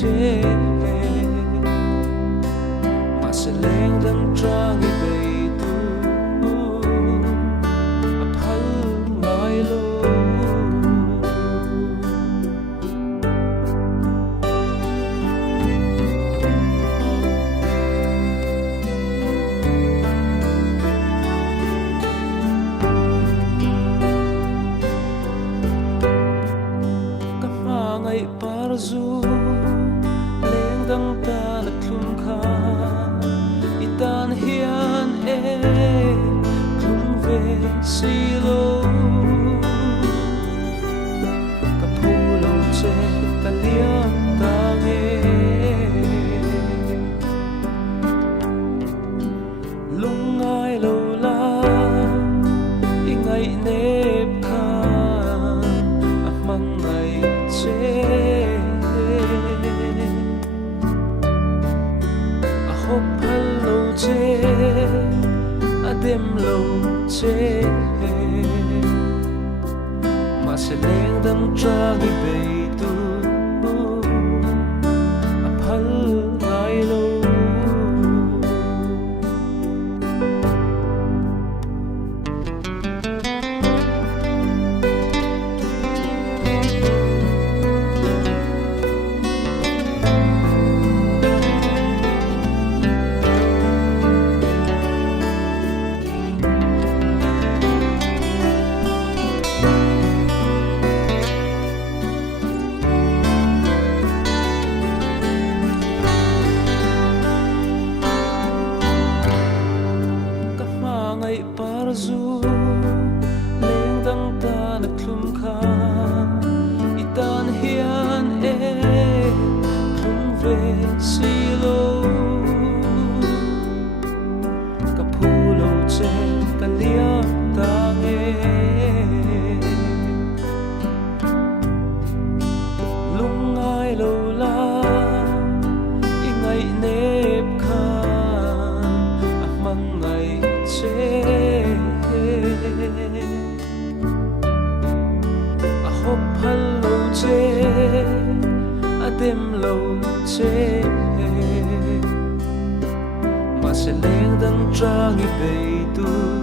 chế mà sẽ lên đằng tra nghi bầy tu ấp hân ngài lô ngày parzu leng dang ta na thum kha itan hian klum ve silo ka phulo che ta liam ta nge lung ngai lo la i ngai nep kha amang ngai che a hop hello che a dem lo che mà sẽ lên đằng tra đi bầy tu a phal ngai lo parzu leng dang ta na klum kha itan hian klum ve silo ka phulo che ka liam ta nge lung ngai lo la i ngai nep kha a mang ngai che a hop hello che a dem lo che mà sẽ lên đằng tra nghi bầy tu